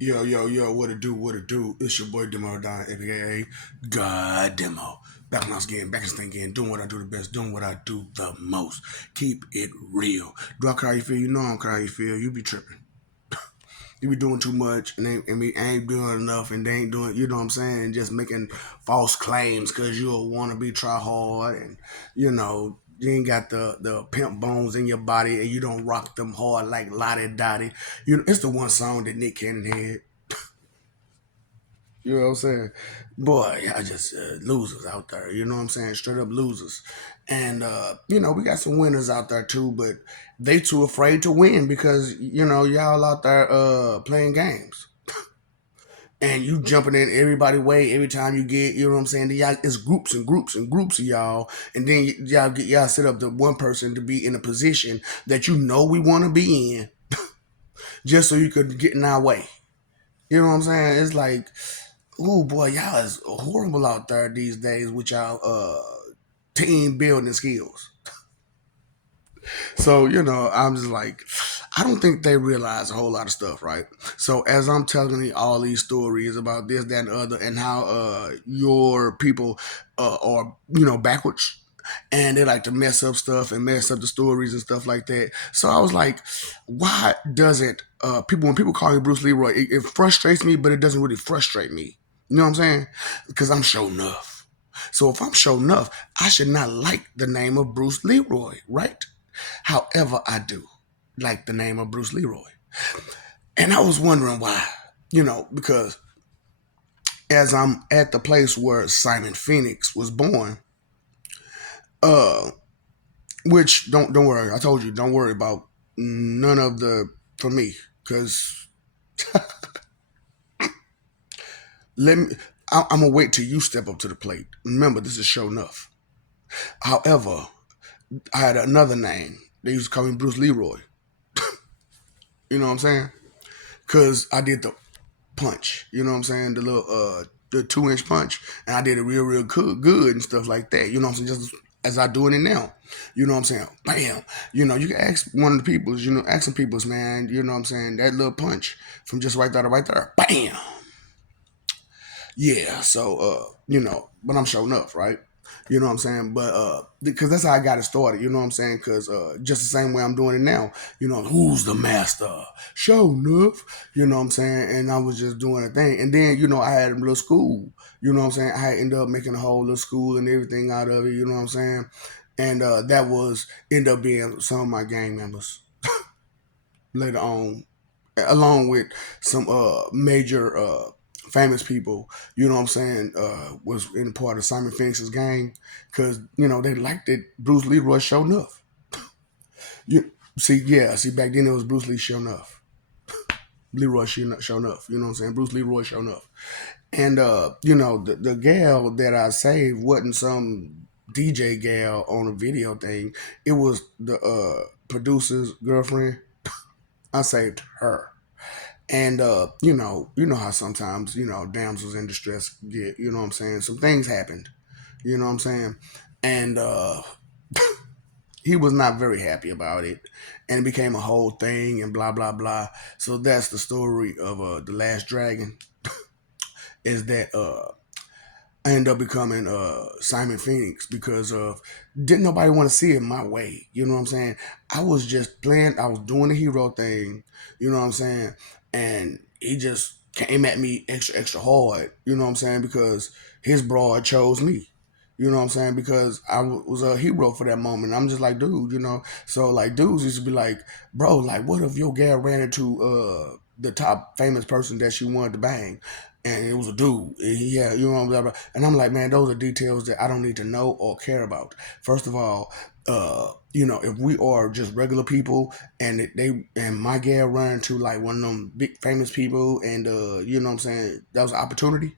Yo, yo, yo, what it do, what it do? It's your boy Demo Don, aka God Demo. Back when I was getting back in this thing again, doing what I do the best, doing what I do the most. Keep it real. Do I care how you feel? You know I don't care how you feel. You be tripping. You be doing too much and we ain't doing enough and they ain't doing, you know what I'm saying, just making false claims because you want to be try hard and, you ain't got the pimp bones in your body and you don't rock them hard like Lottie Dottie. It's the one song that Nick Cannon had. You know what I'm saying? Boy, I just losers out there. You know what I'm saying? Straight up losers. And we got some winners out there too, but they too afraid to win because y'all out there playing games. And you jumping in everybody way every time you get, you know what I'm saying? Y'all, it's groups and groups and groups of y'all, and then y'all set up the one person to be in a position that we want to be in, just so you could get in our way. You know what I'm saying? It's like, oh boy, y'all is horrible out there these days with y'all team building skills. So, I'm just like, I don't think they realize a whole lot of stuff, right? So as I'm telling you all these stories about this, that, and the other, and how your people are, backwards. And they like to mess up stuff and mess up the stories and stuff like that. So I was like, why doesn't people when people call me Bruce Leroy, it frustrates me, but it doesn't really frustrate me. You know what I'm saying? Because I'm show enough. So if I'm show enough, I should not like the name of Bruce Leroy, right? However, I do like the name of Bruce Leroy. And I was wondering why. Because as I'm at the place where Simon Phoenix was born, uh, which don't worry, I told you, don't worry about none of the for me, because let me. I'm gonna wait till you step up to the plate. Remember, this is show enough. However, I had another name. They used to call me Bruce Leroy. You know what I'm saying? Because I did the punch. You know what I'm saying? The 2-inch punch, and I did it real good and stuff like that. You know what I'm saying? Just as I doing it now. You know what I'm saying? Bam. You can ask one of the peoples. Ask some peoples, man. You know what I'm saying? That little punch from just right there to right there. Bam. Yeah. So but I'm showing up, right? You know what I'm saying? But because that's how I got it started. You know what I'm saying? Because just the same way I'm doing it now. Who's the master? Show enough. You know what I'm saying? And I was just doing a thing. And then I had a little school. You know what I'm saying? I ended up making a whole little school and everything out of it. You know what I'm saying? And that was end up being some of my gang members later on, along with some major famous people, you know what I'm saying, was in part of Simon Phoenix's gang because they liked it. Bruce Leroy showed enough. You see, back then it was Bruce Lee show enough. Leroy show enough. You know what I'm saying? Bruce Leroy show enough. And the gal that I saved wasn't some DJ gal on a video thing. It was the producer's girlfriend. I saved her. And you know how sometimes, damsels in distress get, you know what I'm saying? Some things happened, you know what I'm saying? And he was not very happy about it. And it became a whole thing and blah blah blah. So that's the story of The Last Dragon, is that I ended up becoming Simon Phoenix because of didn't nobody want to see it my way. You know what I'm saying? I was just playing, I was doing the hero thing, you know what I'm saying? And he just came at me extra hard, you know what I'm saying? Because his broad chose me. You know what I'm saying? Because was a hero for that moment. I'm just like, dude, So like dudes used to be like, bro, like what if your gal ran into the top famous person that she wanted to bang? And it was a dude. And he had, blah, blah. And I'm like, man, those are details that I don't need to know or care about. First of all, if we are just regular people and my gal run into like one of them big famous people and you know what I'm saying, that was an opportunity.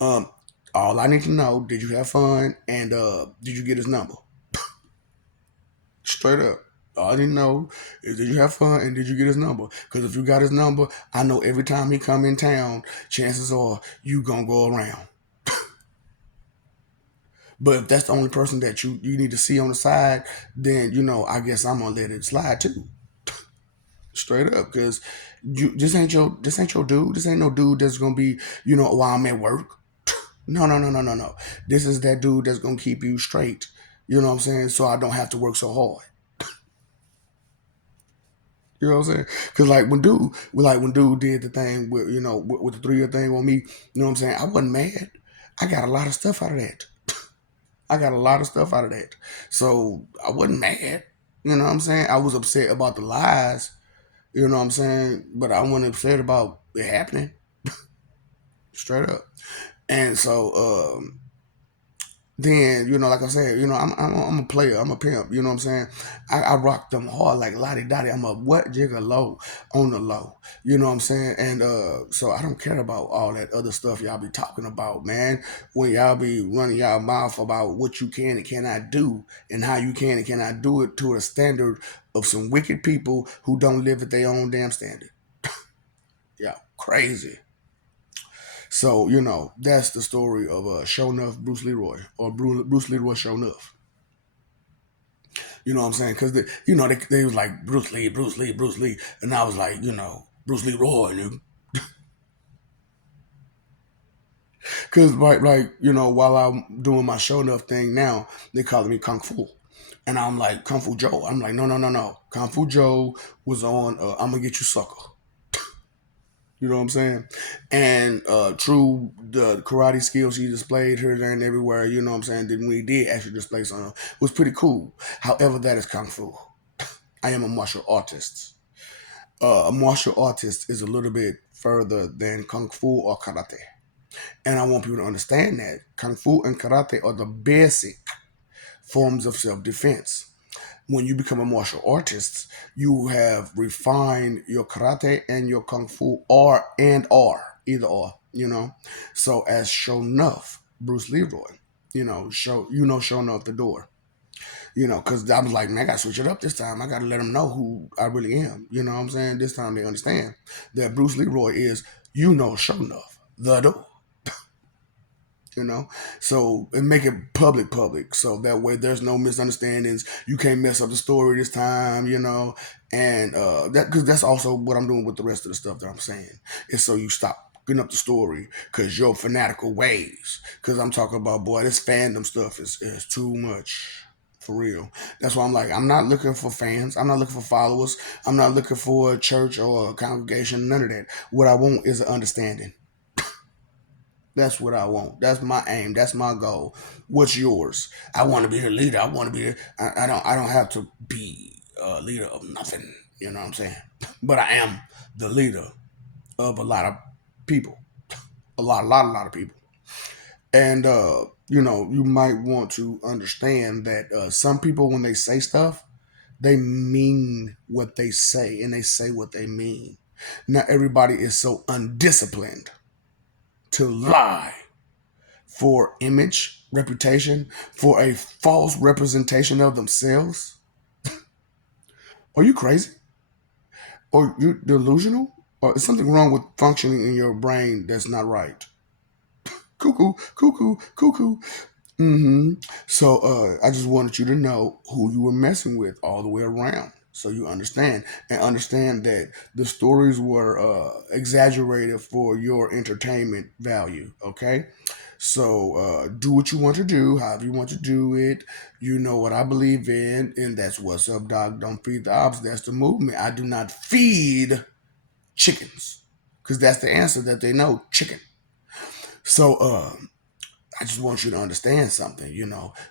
Um, all I need to know, did you have fun and did you get his number? Straight up. All I didn't know is did you have fun and did you get his number? Because if you got his number, I know every time he come in town, chances are you gonna go around. But if that's the only person that you need to see on the side, then I guess I'm gonna let it slide too. Straight up, because you this ain't your dude. This ain't no dude that's gonna be, while I'm at work. No, no, no, no, no, no. This is that dude that's gonna keep you straight. You know what I'm saying? So I don't have to work so hard. You know what I'm saying? Because when dude did the thing with with the 3 year thing on me, you know what I'm saying? I wasn't mad. I got a lot of stuff out of that. I got a lot of stuff out of that. So I wasn't mad. You know what I'm saying? I was upset about the lies. You know what I'm saying? But I wasn't upset about it happening. Straight up. And so then like I said, I'm a player, I'm a pimp. You know what I'm saying? I rock them hard like lottie dottie. I'm a what jigger low on the low. You know what I'm saying? And so I don't care about all that other stuff y'all be talking about, man. When y'all be running y'all mouth about what you can and cannot do, and how you can and cannot do it to a standard of some wicked people who don't live at their own damn standard. Yeah, crazy. So, that's the story of Show Enough Bruce Leroy, or Bruce Leroy Show Enough. You know what I'm saying? Because, they was like, Bruce Lee, Bruce Lee, Bruce Lee. And I was like, Bruce Leroy, nigga. Because, while I'm doing my Show Enough thing now, they calling me Kung Fu. And I'm like, Kung Fu Joe. I'm like, no, no, no, no. Kung Fu Joe was on I'm going to Get You Sucker. You know what I'm saying? And true, the karate skills he displayed here, there, and everywhere, you know what I'm saying, then we did actually display something, was pretty cool. However, that is Kung Fu. I am a martial artist. A martial artist is a little bit further than Kung Fu or Karate. And I want people to understand that Kung Fu and Karate are the basic forms of self defense. When you become a martial artist, you have refined your karate and your kung fu, either or, So as show enough, Bruce Leroy, show enough the door, because I was like, man, I got to switch it up this time. I got to let them know who I really am. You know what I'm saying? This time they understand that Bruce Leroy is, show enough the door. So and make it public, so that way there's no misunderstandings. You can't mess up the story this time, and that, because that's also what I'm doing with the rest of the stuff that I'm saying, is so you stop getting up the story because your fanatical ways, because I'm talking about, boy, this fandom stuff is too much. For real. That's why I'm like, I'm not looking for fans. I'm not looking for followers. I'm not looking for a church or a congregation. None of that. What I want is an understanding. That's what I want. That's my aim. That's my goal. What's yours? I want to be a leader. I want to be. I don't have to be a leader of nothing. You know what I'm saying? But I am the leader of a lot of people. A lot of people. And you might want to understand that some people, when they say stuff, they mean what they say, and they say what they mean. Not everybody is so undisciplined to lie for image, reputation, for a false representation of themselves? Are you crazy? Or you delusional? Or is something wrong with functioning in your brain that's not right? Cuckoo, cuckoo, cuckoo. So I just wanted you to know who you were messing with all the way around, so you understand, and understand that the stories were exaggerated for your entertainment value. Okay, so do what you want to do, however you want to do it. You know what I believe in, and that's what's up, dog. Don't feed the ops. That's the movement. I do not feed chickens, because that's the answer that they know, chicken. So I just want you to understand something,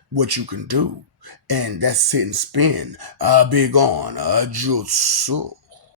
what you can do. And that's sit and spin. Big on jutsu.